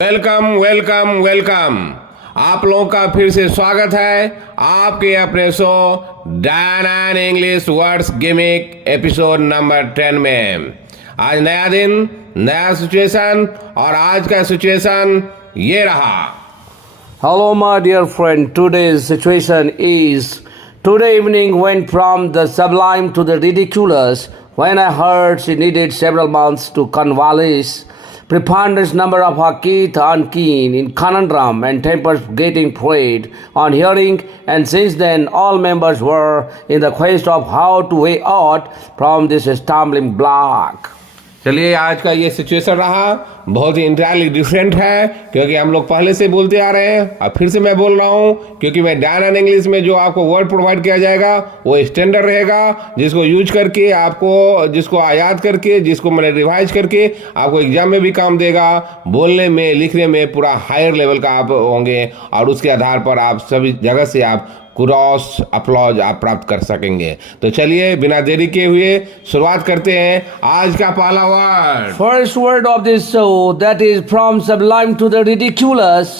Welcome welcome welcome. आप लोगों का फिर से स्वागत है आपके अपने show Dan and English words gimmick episode number 10 में। आज नया दिन, नया सिचुएशन, और आज का सिचुएशन ये रहा। Hello, my dear friend. Today's situation is today evening went from the sublime to the ridiculous when I heard she needed several months to convalesce. Preponderance number of her teeth unkeen in conundrum and tempers getting frayed on hearing, and since then all members were in the quest of how to way out from this stumbling block. चलिए, आज का ये situation रहा बहुत ही entirely different है, क्योंकि हम लोग पहले से बोलते आ रहे हैं। अब फिर से मैं बोल रहा हूँ, क्योंकि मैं डैन एंड इंग्लिश में जो आपको वर्ड प्रोवाइड किया जाएगा वो स्टैंडर्ड रहेगा, जिसको यूज करके आपको, जिसको याद करके, जिसको मैंने रिवाइज करके आपको एग्जाम में भी काम देगा, बोलने में, लिखने में पूरा हायर लेवल का आप होंगे, और उसके आधार पर आप सभी जगह से आप क्रॉस अपलॉज आप प्राप्त कर सकेंगे। तो चलिए, बिना देरी के हुए शुरुआत करते हैं आज का पहला word. First word of this show, that is from sublime to the ridiculous.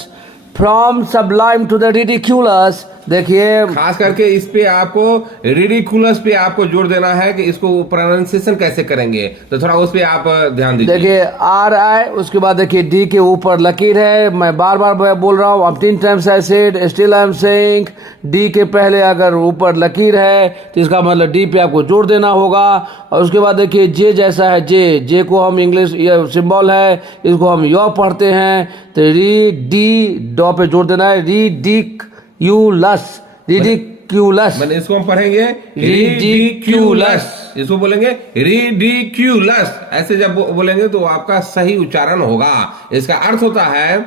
From sublime to the ridiculous. देखिए, खास करके इस पे आपको रिडिकुलस पे आपको जोर देना है कि इसको प्रोनाउंसिएशन कैसे करेंगे, तो थोड़ा उस पे आप ध्यान दीजिए। देखिए आर आए, उसके बाद देखिए डी के ऊपर लकीर है। मैं बार बार बोल रहा हूँ, अब 3 times I said, still I am saying, D के पहले अगर ऊपर लकीर है तो इसका मतलब डी पे आपको जोर देना होगा। और उसके बाद देखिए जे जैसा है, जे को हम इंग्लिश ये सिंबल है, इसको हम यो पढ़ते हैं, तो री डी डॉ पे जोर देना है। रिडिक्यूलस, रिडिक्यूलस, मैंने इसको हम पढ़ेंगे रिडिक्यूलस, इसको बोलेंगे रिडिक्यूलस। ऐसे जब बोलेंगे तो आपका सही उच्चारण होगा। इसका अर्थ होता है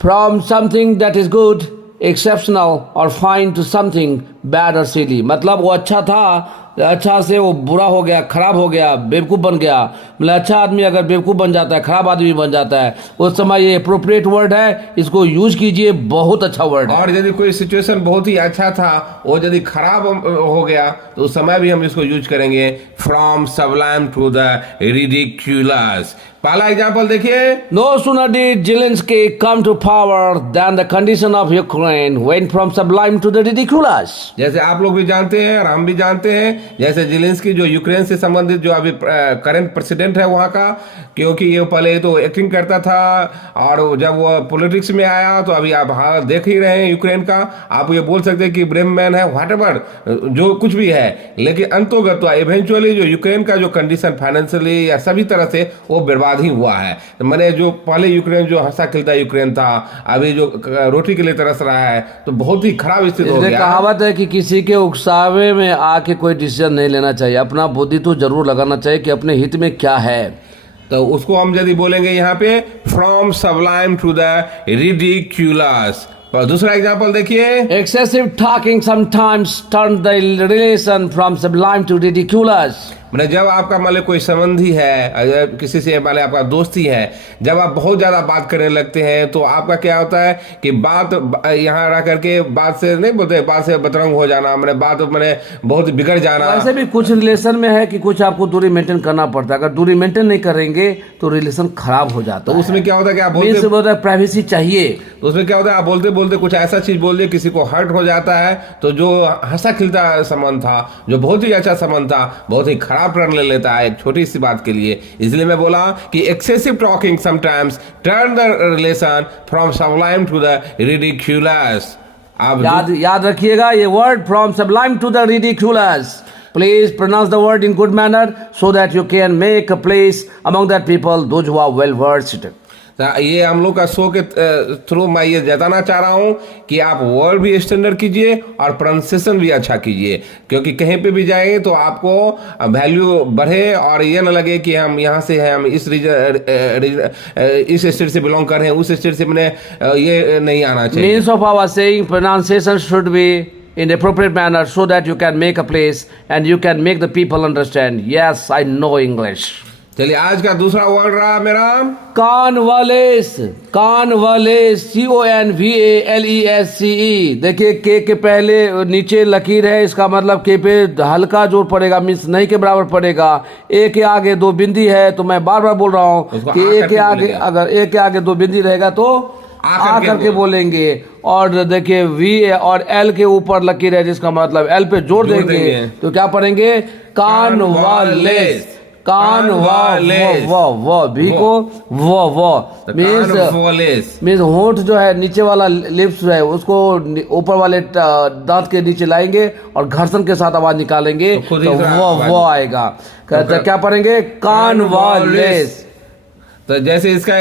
from something that is good, exceptional और फाइन टू समथिंग बैड और सिली। मतलब वो अच्छा था, अच्छा से वो बुरा हो गया, खराब हो गया, बेवकूफ़ बन गया। मतलब अच्छा आदमी अगर बेवकूफ़ बन जाता है, खराब आदमी बन जाता है, उस समय ये अप्रोप्रिएट वर्ड है, इसको यूज कीजिए, बहुत अच्छा वर्ड है। और यदि कोई सिचुएशन बहुत ही अच्छा था, वो यदि खराब हो गया, तो उस समय भी हम इसको यूज करेंगे, from sublime to the ridiculous. पहला एग्जाम्पल देखिए। No sooner did Zelensky come to power than the condition of Ukraine went from sublime to the ridiculous. जैसे आप लोग भी जानते हैं और हम भी जानते हैं, जैसे जेलेंस्की जो यूक्रेन से संबंधित जो अभी करंट प्रेसिडेंट है वहाँ का, क्योंकि ये पहले तो एक्टिंग करता था, और जब वो पॉलिटिक्स में आया तो अभी आप हाल देख ही रहे हैं यूक्रेन का। आप ये बोल सकते हैं कि ब्रेम मैन है, व्हाटएवर जो कुछ भी है, लेकिन अंतोगत इवेंचुअली जो यूक्रेन का जो कंडीशन फाइनेंशियली या सभी तरह से वो बर्बाद ही हुआ है। मैंने जो पहले यूक्रेन जो हंसा खिलता यूक्रेन था, अभी जो रोटी के लिए तरस रहा है, तो बहुत ही खराब स्थिति हो गया। कहावत है कि किसी के उकसावे में आके कोई डिसीजन नहीं लेना चाहिए, अपना बुद्धि तो जरूर लगाना चाहिए कि अपने हित में क्या है। तो उसको हम यदि बोलेंगे यहाँ पे from sublime to the ridiculous. और दूसरा एग्जांपल देखिए। Excessive talking sometimes turn the relation from sublime to ridiculous. मैंने जब आपका मान लो कोई संबंधी है, किसी से मान लो आपका दोस्ती है, जब आप बहुत ज्यादा बात करने लगते हैं तो आपका क्या होता है कि बात यहाँ रह करके बात से नहीं बोलते, बात से बतरंग हो जाना, मैंने बात मैंने बहुत बिगड़ जाना। वैसे भी कुछ रिलेशन में है कि कुछ आपको दूरी मेंटेन करना पड़ता है, अगर दूरी मेंटेन नहीं करेंगे तो रिलेशन खराब हो जाता है। तो उसमें क्या होता है कि आप बोलते प्राइवेसी चाहिए, तो उसमें क्या होता है आप बोलते बोलते कुछ ऐसा चीज बोल दिए, किसी को हर्ट हो जाता है, तो जो हंसा खिलता संबंध था, जो बहुत ही अच्छा संबंध था, बहुत ही खराब टर्न ले लेता है एक छोटी सी बात के लिए। इसलिए मैं बोला कि excessive talking sometimes turn the relation from sublime to the ridiculous. आप याद रखिएगा ये word, from sublime to the ridiculous. Please pronounce the word in good manner so that you can make a place among that people, those who are well versed. ये हम लोग का show के through मैं ये जताना चाह रहा हूँ कि आप वर्ड भी स्टैंडर्ड कीजिए और प्रोनाउंसिएशन भी अच्छा कीजिए, क्योंकि कहीं पे भी जाएंगे तो आपको वैल्यू बढ़े और ये ना लगे कि हम यहाँ से हैं, हम इस इस स्टेट से बिलोंग कर रहे हैं, उस स्टेट से मैंने ये नहीं आना चाहिए। Means of our saying pronunciation should be in appropriate manner so that you can make a place and you can make the people understand. Yes, I know English. चलिए आज का दूसरा वर्ड रहा मेरा कॉन्वालेस। कॉन्वालेस, CONVALESCE। देखिए के पहले नीचे लकीर है, इसका मतलब के पे हल्का जोर पड़ेगा, मीन्स नहीं के बराबर पड़ेगा। ए के आगे दो बिंदी है, तो मैं बार बार बोल रहा हूँ उसको कि आ ए करके के आगे बोलेंगे। अगर ए के आगे दो बिंदी रहेगा तो आ करके बोलेंगे। और देखिए V और L के ऊपर लकीर है, जिसका मतलब L पे जोर देंगे तो क्या पढ़ेंगे? कॉन्वालेस। कॉन्वालेस। भी को मीन्स होंठ जो है नीचे वाला लिप्स है उसको ऊपर वाले दांत के नीचे लाएंगे और घर्षण के साथ आवाज निकालेंगे तो खुद तो ही से आवाज- वो आएगा। कहते क्या पढ़ेंगे? कॉन्वालेस। तो जैसे इसका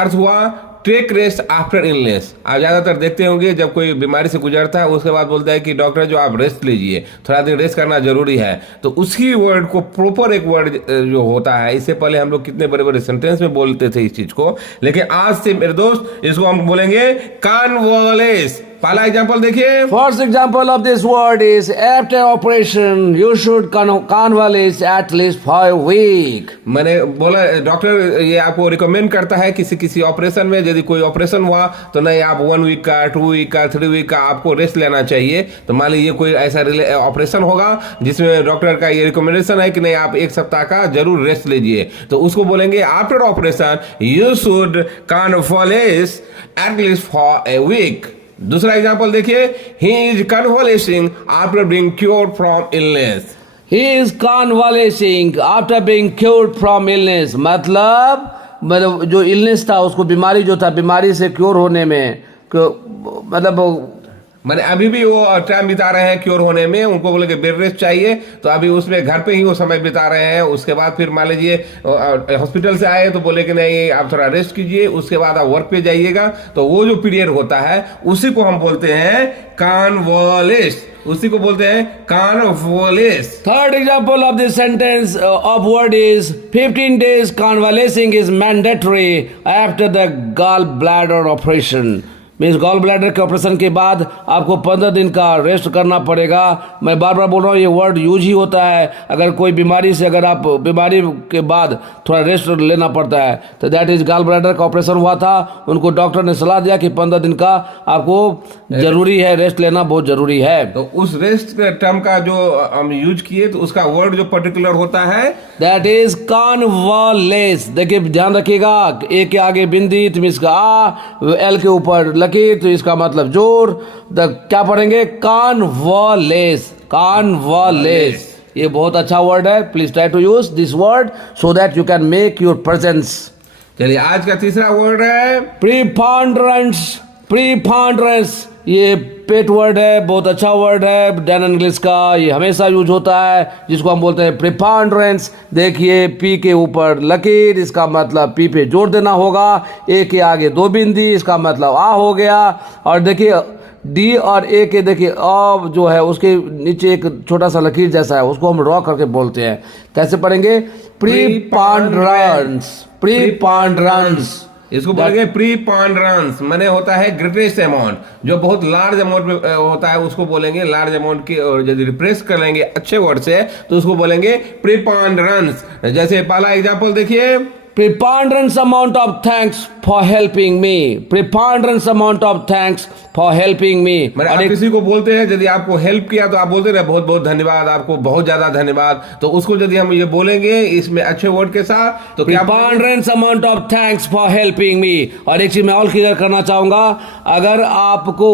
अर्थ हुआ टेक रेस्ट आफ्टर इलनेस। आप ज्यादातर देखते होंगे जब कोई बीमारी से गुजरता है उसके बाद बोलता है कि डॉक्टर जो आप रेस्ट लीजिए, थोड़ा दिन रेस्ट करना जरूरी है। तो उसी वर्ड को प्रॉपर एक वर्ड जो होता है, इससे पहले हम लोग कितने बड़े बड़े सेंटेंस में बोलते थे इस चीज को, लेकिन आज से मेरे दोस्त इसको हम बोलेंगे कॉन्वालेस। पहला एग्जांपल देखिए। First example of this word is after operation you should convalesce at least for a week. मैंने बोला डॉक्टर ये आपको रिकमेंड करता है किसी ऑपरेशन में, यदि कोई ऑपरेशन हुआ तो नहीं आप 1 वीक का, 2 वीक का, 3 वीक का आपको रेस्ट लेना चाहिए। तो मान लीजिए कोई ऐसा ऑपरेशन होगा जिसमें डॉक्टर का ये रिकमेंडेशन है कि नहीं आप 1 सप्ताह का जरूर रेस्ट लीजिए, तो उसको बोलेंगे after operation you should convalesce at least for a week. दूसरा एग्जांपल देखिए। He is convalescing after being cured from illness. He is convalescing after being cured from illness. मतलब जो इलनेस था उसको बीमारी जो था, बीमारी से क्योर होने में मतलब मैंने अभी भी वो टाइम बिता रहे हैं क्योर होने में, उनको बोले कि बेड रेस्ट चाहिए तो अभी उसमें घर पे ही वो समय बिता रहे हैं। उसके बाद फिर मान लीजिए हॉस्पिटल से आए तो बोले कि नहीं आप थोड़ा रेस्ट कीजिए, उसके बाद आप वर्क पे जाइएगा। तो वो जो पीरियड होता है उसी को हम बोलते हैं कॉन्वालेस, उसी को बोलते हैं कॉन्वालेस। Third example of this sentence of word is 15 days convalescing is mandatory after the gallbladder operation. Means gall bladder के ऑपरेशन के बाद आपको 15 दिन का रेस्ट करना पड़ेगा। मैं बार बार बोल रहा हूँ ये वर्ड यूज ही होता है अगर कोई बीमारी से, अगर आप बीमारी के बाद थोड़ा रेस्ट लेना पड़ता है तो दैट इज गॉल ब्लैडर का ऑपरेशन हुआ था, उनको डॉक्टर ने सलाह दिया कि 15 दिन का आपको जरूरी है, रेस्ट लेना बहुत जरूरी है। तो उस रेस्ट टर्म का जो हम यूज किए तो उसका वर्ड जो पर्टिकुलर होता है दैट इज कॉन्वालेस। देखिए ध्यान रखिएगा, ए के आगे बिंदी तो इसका आ, एल के ऊपर लकीर तो इसका मतलब जोर। क्या पढ़ेंगे? कॉन्वालेस। कॉन्वालेस ये बहुत अच्छा वर्ड है। Please try to use this word so that you can make your presence. चलिए आज का तीसरा वर्ड है प्रीपॉन्डरेंस। प्रीपॉन्डरेंस ये पेट वर्ड है, बहुत अच्छा वर्ड है डैन इंग्लिश का, ये हमेशा यूज होता है, जिसको हम बोलते हैं प्रीपॉन्डरेंस। देखिए पी के ऊपर लकीर, इसका मतलब पी पे जोर देना होगा। ए के आगे दो बिंदी, इसका मतलब आ हो गया। और देखिए डी और ए के देखिए अब जो है उसके नीचे एक छोटा सा लकीर जैसा है, उसको हम रॉ करके बोलते हैं। कैसे पढ़ेंगे? प्रीपॉन्डरेंस। प्रीपॉन्डरेंस इसको बोलेंगे प्रीपॉन्डरेंस, माने होता है ग्रेटेस्ट अमाउंट, जो बहुत लार्ज अमाउंट में होता है उसको बोलेंगे लार्ज अमाउंट की। और यदि रिप्लेस कर लेंगे अच्छे वर्ड से तो उसको बोलेंगे प्रीपॉन्डरेंस। जैसे पहला एग्जांपल देखिए। preponderance amount of thanks for helping me. Preponderance amount of thanks for helping me. आप किसी को बोलते हैं यदि आपको हेल्प किया तो आप बोलते हैं बहुत बहुत धन्यवाद, आपको बहुत ज्यादा धन्यवाद। तो उसको यदि हम ये बोलेंगे इसमें अच्छे वर्ड के साथ तो preponderance amount of thanks for helping me। और एक चीज मैं और क्लियर करना चाहूंगा, अगर आपको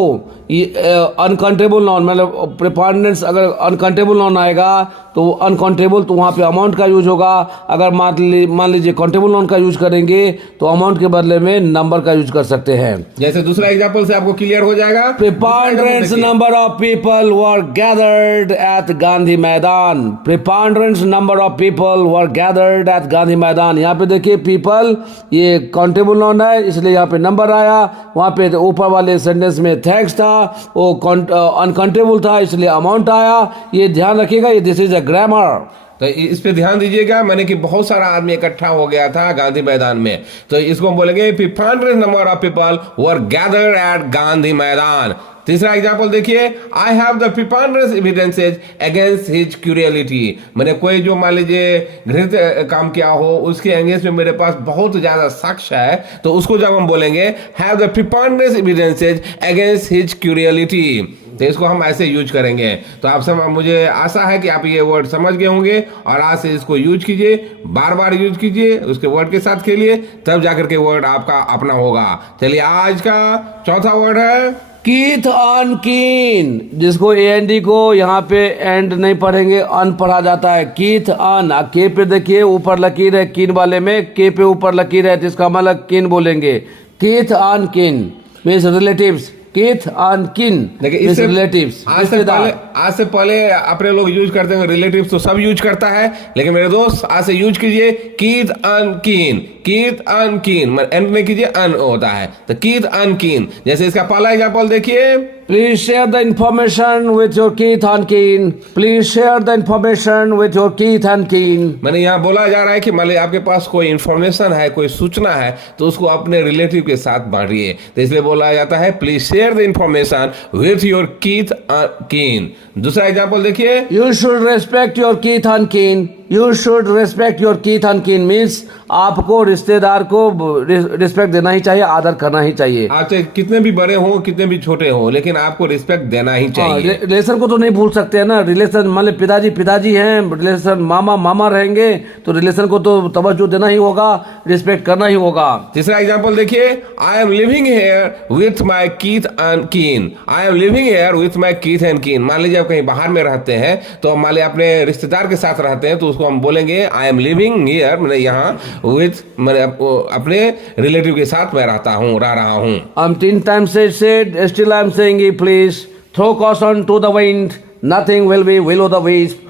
अनकाउंटेबल नाउन मतलब प्रिपॉन्डरेंस अगर अनकाउंटेबल नाउन आएगा तो अनकाउंटेबल तो वहां पे अमाउंट का यूज होगा। अगर मान लीजिए काउंटेबल नाउन का यूज करेंगे तो अमाउंट के बदले में नंबर का यूज कर सकते हैं। जैसे दूसरा एग्जांपल से आपको क्लियर हो जाएगा। Preponderance number of people were gathered at Gandhi Maidan. Preponderance number of people were gathered at Gandhi Maidan. यहाँ पे देखिए पीपल ये काउंटेबल नाउन है इसलिए यहाँ पे नंबर आया। वहां पे ऊपर वाले सेंटेंस में थैंक्स था, वो अनकाउंटेबल था इसलिए अमाउंट आया। ये ध्यान रखिएगा, ये दिस इज अ ग्रामर। तो इस पे ध्यान दीजिएगा, मैंने कि बहुत सारा आदमी इकट्ठा हो गया था गांधी मैदान में, तो इसको हम बोलेंगे preponderance number of people were gathered at Gandhi Maidan. तीसरा एग्जाम्पल देखिए, I have the preponderance evidences against his curiality. मैंने कोई जो मान लीजिए घृत काम किया हो उसके अगेंस्ट में मेरे पास बहुत ज्यादा साक्ष्य है, तो उसको जब हम बोलेंगे have the preponderance evidences against his curiality, तो इसको हम ऐसे यूज करेंगे। तो आप मुझे आशा है कि आप ये वर्ड समझ गए होंगे और आज से इसको यूज कीजिए, बार बार यूज कीजिए, उसके वर्ड के साथ खेलिए, तब जाकर के वर्ड आपका अपना होगा। चलिए आज का चौथा वर्ड है कीथ ऑन कीन, जिसको AND को यहाँ पे एंड नहीं पढ़ेंगे, अन पढ़ा जाता है। कीथ ऑन, के पे देखिए ऊपर लकीर है, कीन वाले में के पे ऊपर लकीर है, जिसका मतलब कीन बोलेंगे। Keith and kin means relatives, Keith and kin means relatives. आज से पहले अपने लोग यूज करते हैं रिलेटिव्स, तो सब यूज करता है, लेकिन मेरे दोस्त आज से यूज कीजिए कीथ ऑन कीन, कीथ ऑन कीन, एंड नहीं कीजिए, अन होता है, तो कीथ ऑन कीन। जैसे इसका पहला एग्जांपल देखिए, please share the information with your kith and kin, please share the information with your kith and kin. मैंने यहाँ बोला जा रहा है कि मान लीजिए आपके पास कोई इंफॉर्मेशन है, कोई सूचना है, तो उसको अपने रिलेटिव के साथ बांटिए, तो इसलिए बोला जाता है please share the information with your kith kin. दूसरा एग्जांपल देखिए, you should respect your kith and kin, you should respect your kith and kin means आपको रिश्तेदार को रिस्पेक्ट देना ही चाहिए, आदर करना ही चाहिए। आप चाहे कितने भी बड़े हो, कितने भी छोटे हो, लेकिन आपको रिस्पेक्ट देना ही चाहिए। रिलेशन को तो नहीं भूल सकते हैं ना, रिलेशन मान ली पिताजी हैं, रिलेशन मामा रहेंगे, तो रिलेशन को तो तवज्जो देना ही होगा, रिस्पेक्ट करना ही होगा। तीसरा एग्जांपल देखिए, I am living here with my kith and kin, I am living here with my kith and kin. मान लीजिए आप कहीं बाहर में रहते हैं, तो मान लीजिए अपने रिश्तेदार के साथ रहते हैं, तो उसको हम बोलेंगे आई एम लिविंग हियर, मैंने यहाँ विथ, मैंने अपने रिलेटिव के साथ मैं रह रहा हूँ। I'm 10 times said, still I'm saying it, please throw caution to the wind, nothing will be will o' the wisp.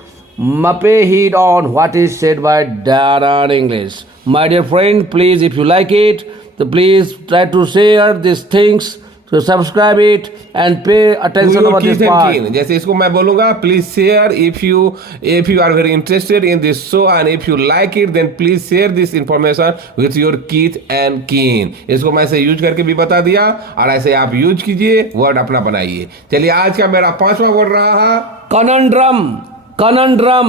Pay heed on what is said by Darren English. My dear friend, please, if you like it, so please try to share these things, to subscribe it and pay attention over this part. जैसे इसको मैं बोलूंगा, please share if you are very interested in this show and if you like it, then please share this information with your Keith and कीन। इसको मैं ऐसे use करके भी बता दिया, और ऐसे आप यूज कीजिए, वर्ड अपना बनाइए। चलिए आज का मेरा पांचवा वर्ड रहा कनंड्रम, कनंड्रम,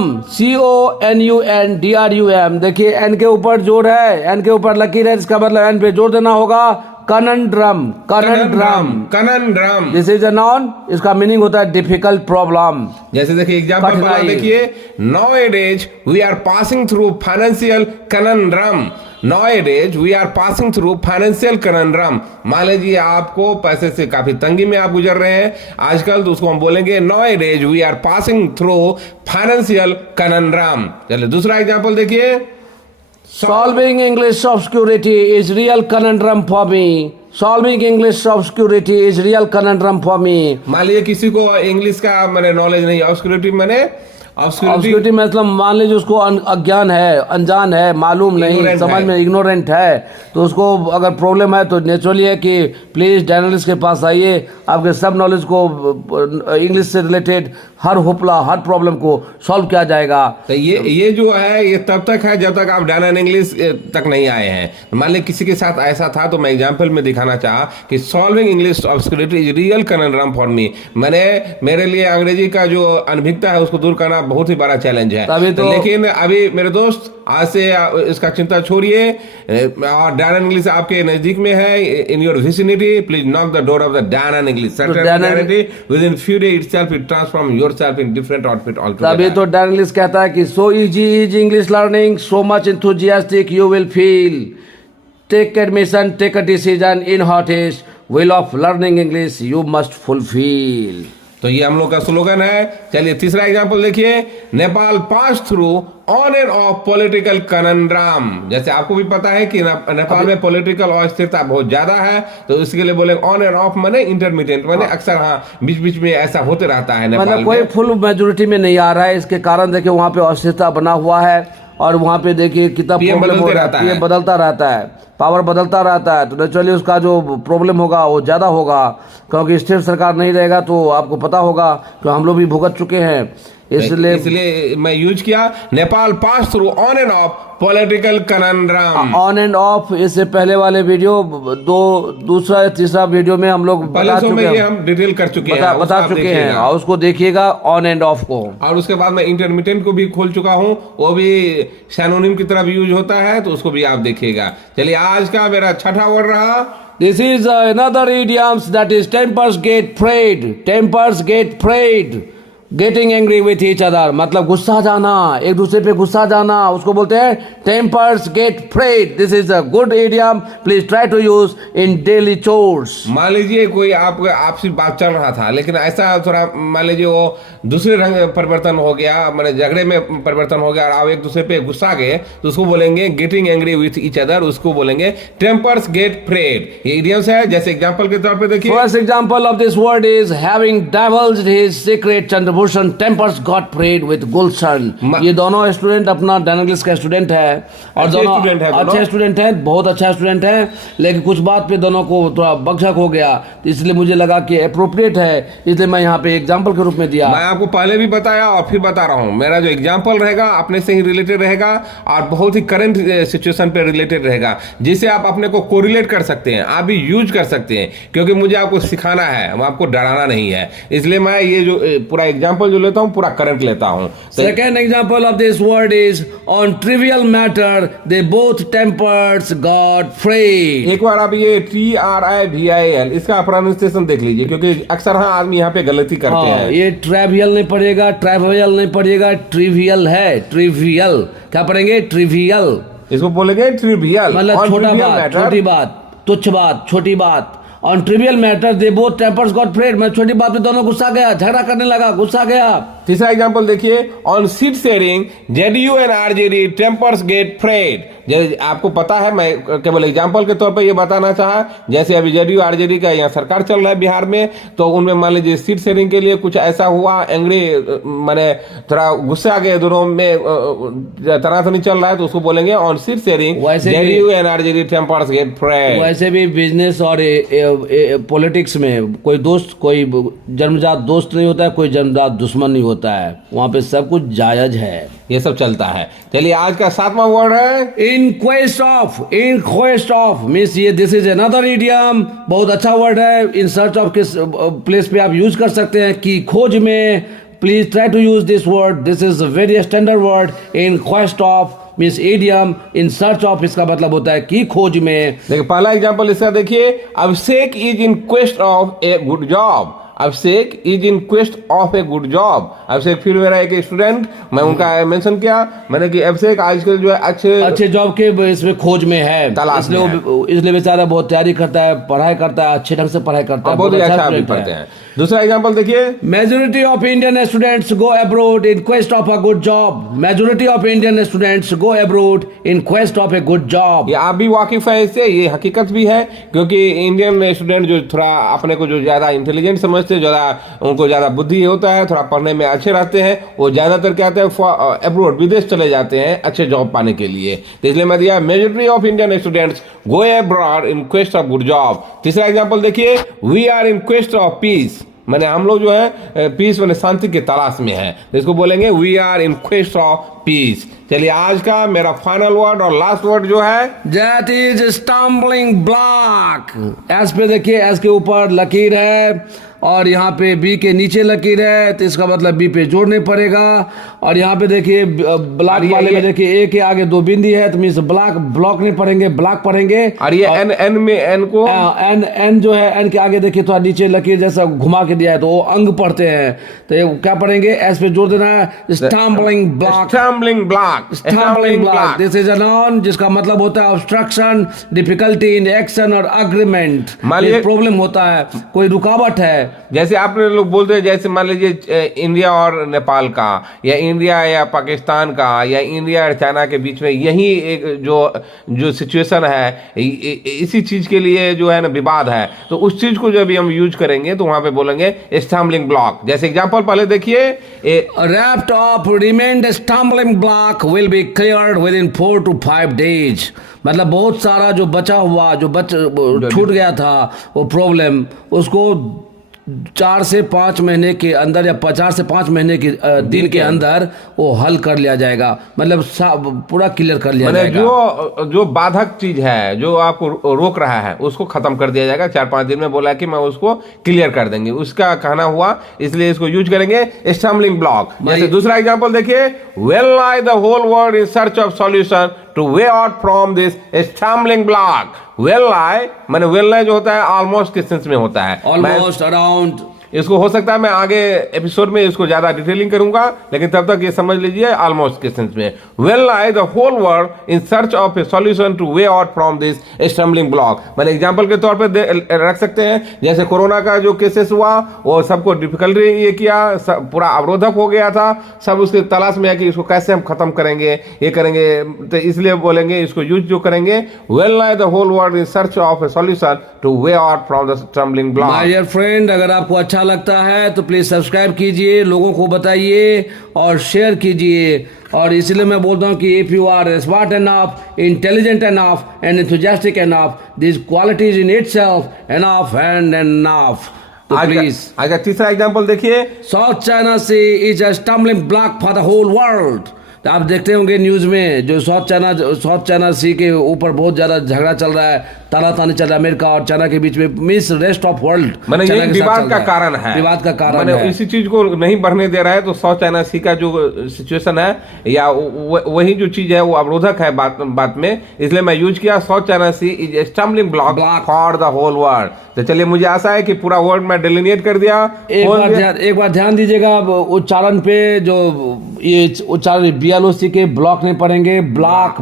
CONUNDRUM। देखिए एन के ऊपर जोड़ है, एन के ऊपर लकीर है, इसका मतलब एन पे जोड़ देना होगा। Conundrum, conundrum, conundrum, this is a noun, इसका मीनिंग होता है डिफिकल्ट प्रॉब्लम। जैसे देखिए एग्जांपल बना, देखिए nowadays we are passing through financial conundrum, nowadays we are passing through financial conundrum। मान लीजिए आपको पैसे से काफी तंगी में आप गुजर रहे हैं आजकल, तो उसको हम बोलेंगे nowadays we are passing through financial conundrum। चलिए दूसरा एग्जांपल देखिए, Solving English obscurity is real conundrum for me. Solving English obscurity is real conundrum for me. मान लीजिए किसी को इंग्लिश का मैंने नॉलेज नहीं, ऑब्सक्यूरिटी मैंने ऑब्सक्यूरिटी मतलब मान लीजिए उसको अज्ञान है, अनजान है, मालूम नहीं, समझ में इग्नोरेंट है, तो उसको अगर प्रॉब्लम है तो नेचुरली है कि प्लीज जर्नलिस्ट के पास आइए, आपके सब नॉलेज को इंग्लिश से रिलेटेड हर होपला, हर प्रॉब्लम को सॉल्व किया जाएगा। तो ये जो है ये तब तक है जब तक आप डायना इंग्लिश तक नहीं आए हैं। मान लीजिए किसी के साथ ऐसा था, तो मैं एग्जाम्पल में दिखाना चाहा कि solving English obscurity is real conundrum for me. मेरे लिए अंग्रेजी का जो अनभिज्ञता है उसको दूर करना बहुत ही बड़ा चैलेंज है। लेकिन अभी मेरे दोस्त आज से इसका चिंता छोड़िए, और डायना इंग्लिश आपके नजदीक में है, in your vicinity, please knock the door of the Diana English. With in few days itself it transform yourself in different outfit altogether. तभी तो डायना इंग्लिश कहता है कि so easy is English learning, so much enthusiastic you will feel. Take admission, take a decision in hottest will of learning English you must fulfill. तो ये हम लोग का स्लोगन है। चलिए तीसरा एग्जांपल देखिए, Nepal pass through on and off political conundrum. जैसे आपको भी पता है कि नेपाल में पॉलिटिकल अस्थिरता बहुत ज्यादा है, तो इसके लिए बोले ऑन एंड ऑफ माने इंटरमीडिएट, माने अक्सर हाँ बीच बीच में ऐसा होते रहता है नेपाल में, कोई फुल मेजोरिटी में नहीं आ रहा है। इसके कारण देखिए वहाँ पे अस्थिरता बना हुआ है, और वहाँ पे देखिए कितना प्रॉब्लम हो रहा है, बदलता रहता है, पावर बदलता रहता है, तो नेचुरली उसका जो प्रॉब्लम होगा वो ज़्यादा होगा, क्योंकि स्थिर सरकार नहीं रहेगा। तो आपको पता होगा कि हम लोग भी भुगत चुके हैं, इसलिए मैं यूज किया Nepal pass through on and off political conundrum. On and off, इससे पहले वाले वीडियो दूसरा या तीसरा वीडियो में हम लोग पहले सो में ये हम डिटेल कर चुके हैं, बता चुके हैं, और उसको देखिएगा ऑन एंड ऑफ को। और उसके बाद मैं इंटरमिटेंट को भी खोल चुका हूँ, वो भी सैनोनिम की तरह भी यूज होता है, तो उसको भी आप देखिएगा। चलिए आज का मेरा छठा वर्ड रहा, this is another idioms that is tempers get frayed, tempers get frayed, getting angry with each other, मतलब गुस्सा जाना, एक दूसरे पे गुस्सा जाना, उसको बोलते हैं tempers get frayed. This is a good idiom, please try to use in daily chores. मान लीजिए कोई आपसी बात चल रहा था, लेकिन ऐसा थोड़ा मान लीजिए वो दूसरे रंग परिवर्तन हो गया, मैंने झगड़े में परिवर्तन हो गया और आप एक दूसरे पे गुस्सा गए, तो उसको बोलेंगे getting angry with each other, उसको बोलेंगे टेम्पर्स गेट फ्रेड। ये इडियम्स है। जैसे एग्जांपल के तौर पे देखिए, first example of this word is having divulged his secret, Chandrabhushan tempers got frayed with Gulshan. ये दोनों स्टूडेंट अपना डैन इंग्लिश का स्टूडेंट है, और दोनों अच्छे स्टूडेंट हैं, बहुत अच्छा स्टूडेंट है, लेकिन कुछ बात पे दोनों को थोड़ा बकझक हो गया, तो इसलिए मुझे लगा कि अप्रोप्रिएट है, इसलिए मैं यहाँ पे एग्जांपल के रूप में दिया। मैं आपको पहले भी बताया और फिर बता रहा हूँ, मेरा जो एग्जांपल रहेगा अपने से ही रिलेटेड रहेगा और बहुत ही करंट सिचुएशन पे रिलेटेड रहेगा, जिसे आप अपने को कोरिलेट कर सकते हैं, आप भी यूज कर सकते हैं, क्योंकि मुझे आपको सिखाना है, मैं आपको डराना नहीं है। इसलिए मैं ये जो पूरा एग्जांपल जो लेता हूँ पूरा करंट लेता हूँ। Second example of this word is on trivial matter they both tempers got frayed. एक बार आप ये TRIVIAL इसका प्रोनाउंसिएशन देख लीजिए, क्योंकि अक्सर हाँ आदमी यहाँ पे गलती करते हैं। ये ट्रेवियल नहीं पढ़ेगा, ट्रेवियल नहीं पढ़ेगा, ट्रिवियल है, ट्रिवियल। क्या पढ़ेंगे? ट्रिवियल। इसको बोलेंगे ट्रिवियल, मतलब छोटा बात, छोटी बात, तुच्छ बात, छोटी बात। On trivial matter they both tempers got frayed, मैं छोटी बात पे दोनों गुस्सा गया, झगड़ा करने लगा, गुस्सा गया। तीसरा एग्जांपल देखिए, on seat sharing JDU and RJD tempers get frayed. आपको पता है, मैं केवल एग्जांपल के तौर पे ये बताना चाहा, जैसे अभी JDU RJD का यहाँ सरकार चल रहा है बिहार में, तो उनमें मान लीजिए सीट शेयरिंग के लिए कुछ ऐसा हुआ, एंग्री माने थोड़ा गुस्से आ गए, दोनों में तनातनी चल रहा है, तो उसको बोलेंगे on seat sharing JDU and RJD tempers get frayed. वैसे भी बिजनेस और पॉलिटिक्स में कोई दोस्त, कोई जन्मजात दोस्त नहीं होता है, कोई जन्मजात दुश्मन नहीं होता है, वहाँ पे सब कुछ जायज है, ये सब चलता है। चलिए आज का सातवां वर्ड है in quest of. In quest of means ये दिस इज अनदर इडियम, बहुत अच्छा वर्ड है। इन सर्च ऑफ किस प्लेस पे आप यूज कर सकते हैं, कि खोज में। Please try to use this word, this is a very standard word. In quest of means idiom, in search of इसका मतलब होता है कि खोज में। देखिए पहला एग्जांपल इसका देखिए, Abhishek is in quest of a good job. Abhishek is in quest of a good job. Abhishek फिर मेरा एक स्टूडेंट, मैं उनका मेंशन किया मैंने कि अभिषेक आजकल जो है अच्छे जॉब के इसमें खोज में है, इसलिए बेचारा बहुत तैयारी करता है, पढ़ाई करता है, अच्छे ढंग से पढ़ाई करता है, बहुत अच्छा पढ़ते हैं। दूसरा एग्जांपल देखिए, majority of Indian students go abroad in quest of a good job. Majority of Indian students go abroad in quest of a good job. ये आप भी वाकिफ है इससे, ये हकीकत भी है, क्योंकि इंडियन स्टूडेंट जो थोड़ा अपने को जो ज्यादा इंटेलिजेंट समझते, ज्यादा उनको ज्यादा बुद्धि होता है, थोड़ा पढ़ने में अच्छे रहते हैं, वो ज्यादातर क्या हैं अब्रोड, विदेश चले जाते हैं अच्छे जॉब पाने के लिए। तो इसलिए मैं दिया majority of Indian students go abroad in quest of good job. तीसरा एग्जांपल देखिए, we are in quest of peace. मैंने हम लोग जो है पीस मैंने शांति की तलाश में है, इसको बोलेंगे we are in quest of peace. चलिए आज का मेरा फाइनल वर्ड और लास्ट वर्ड जो है, दैट इज स्टम्बलिंग ब्लॉक। एस पे देखिए, एस के ऊपर लकीर है और यहाँ पे बी के नीचे लकीर है, तो इसका मतलब बी पे जोड़ने पड़ेगा। और यहाँ पे देखिए ब्लॉक वाले में देखिए ए के आगे दो बिंदी है, तो मीन्स ब्लॉक नहीं पढ़ेंगे, ब्लॉक पढ़ेंगे। और ये एन में एन को एन जो है, एन के आगे देखिए थोड़ा नीचे लकीर जैसा घुमा के दिया है, तो वो अंग पढ़ते हैं, तो ये क्या पढ़ेंगे, एस पे जोड़ देना है, stumbling block. Stumbling block, stumbling block, this is a noun जिसका मतलब होता है ऑब्स्ट्रक्शन, डिफिकल्टी इन एक्शन और अग्रीमेंट। प्रॉब्लम होता है, कोई रुकावट है। जैसे आपने लोग बोलते हैं, जैसे मान लीजिए इंडिया और नेपाल का, या इंडिया या पाकिस्तान का, या इंडिया और चाइना के बीच में यही एक जो सिचुएशन है, इसी चीज के लिए जो है ना विवाद है, तो उस चीज को जब हम यूज करेंगे तो वहां पे बोलेंगे स्टम्बलिंग ब्लॉक। जैसे एग्जांपल पहले देखिए, raft of remained stumbling block will be cleared within 4 to 5 days। मतलब बहुत सारा जो बचा हुआ, जो छूट गया था वो प्रॉब्लम, उसको 4 से 5 महीने के अंदर या 4 से 5 महीने के दिन के अंदर वो हल कर लिया जाएगा, मतलब पूरा क्लियर कर लिया मैंने जाएगा। जो बाधक चीज है, जो आपको रोक रहा है, उसको खत्म कर दिया जाएगा। 4-5 दिन में बोला कि मैं उसको क्लियर कर देंगे, उसका कहना हुआ, इसलिए इसको यूज करेंगे। स्टम्बलिंग ब्लॉक, जैसे दूसरा एग्जांपल देखिए, well nigh the whole world in search of solution to way out from this stumbling block. Well nigh माने वेल नाई जो होता है ऑलमोस्ट के सेंस में होता है, ऑलमोस्ट अराउंड। इसको हो सकता है मैं आगे एपिसोड में इसको ज्यादा डिटेलिंग करूंगा, लेकिन तब तक ये समझ लीजिए ऑलमोस्ट के सेंस में। Well nigh the whole world in search of a solution to way out from this stumbling block. मैंने एग्जांपल के तौर पे रख सकते हैं, जैसे कोरोना का जो केसेस हुआ वो सबको डिफिकल्टी ये किया, पूरा अवरोधक हो गया था, सब उसके तलाश में है कि इसको कैसे हम खत्म करेंगे, ये करेंगे, तो इसलिए बोलेंगे इसको यूज जो करेंगे, well nigh the whole world in search of a solution to way out from the stumbling block. My dear friend, अगर आपको अच्छा लगता है तो प्लीज सब्सक्राइब कीजिए, लोगों को बताइए और शेयर कीजिए। और इसलिए मैं बोलता हूं कि if you are smart enough, intelligent enough and enthusiastic enough, this qualities in itself enough and enough. तो प्लीज आज का तीसरा एग्जांपल देखिए, South China Sea is a stumbling block for the whole world. तो आप देखते होंगे न्यूज में जो साउथ चाइना सी के ऊपर बहुत ज्यादा झगड़ा चल रहा है, तानातानी चल रहा है अमेरिका और चाइना के बीच में, मींस रेस्ट ऑफ वर्ल्ड मैंने ये विवाद का कारण है, विवाद का कारण मैंने है। इसी चीज को नहीं बढ़ने दे रहा है। तो साउथ चाइना सी का जो सिचुएशन है या वही जो चीज है वो अवरोधक है बात में, इसलिए मैं यूज किया South China Sea is stumbling block for the whole world. तो चलिए, मुझे आशा है कि पूरा वर्ड में डिलिनेट कर दिया। एक बार ध्यान दीजिएगा उच्चारण पे, जो ये उच्चारण BLOC के ब्लॉक नहीं पढ़ेंगे, ब्लॉक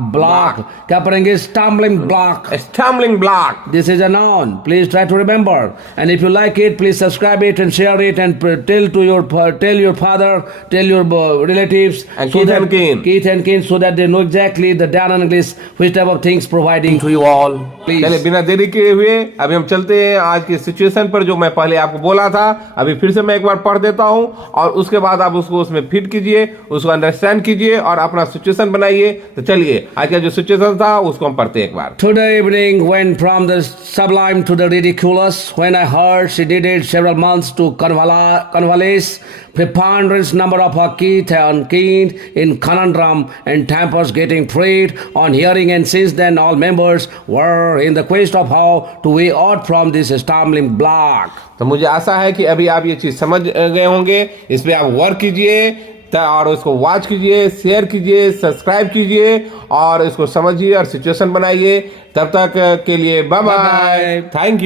क्या पढ़ेंगे, stumbling block, stumbling block. This is a noun. Please try to remember. And if you like it, please subscribe it and share it and tell your father, tell your relatives, and Keith and kin, so that they know exactly the Dan and English which type of things providing to you all. Please. चलिए, बिना देरी किए हुए अभी हम चलते हैं आज की सिचुएशन पर, जो मैं पहले आपको बोला था। अभी फिर से मैं एक बार पढ़ देता हूं और उसके बाद आप उसको उसमें फिट कीजिए, उसको अंडरस्टैंड कीजिए और अपना सिचुएशन बनाइए। तो चलिए, आज का जो सिचुएशन था उसको हम पढ़ते हैं एक बार। Today evening went from the sublime to the ridiculous when I heard she needed several months to convalesce. Preponderance number of her Keith and kin in conundrum and tempers getting freed on hearing, and since then all members were in the quest of how to way out from this stumbling block. तो मुझे आशा है कि अभी आप ये चीज समझ गए होंगे। इस पे आप वर्क कीजिए और उसको वॉच कीजिए, शेयर कीजिए, सब्सक्राइब कीजिए और इसको समझिए और सिचुएशन बनाइए। तब तक के लिए बाय बाय, थैंक यू।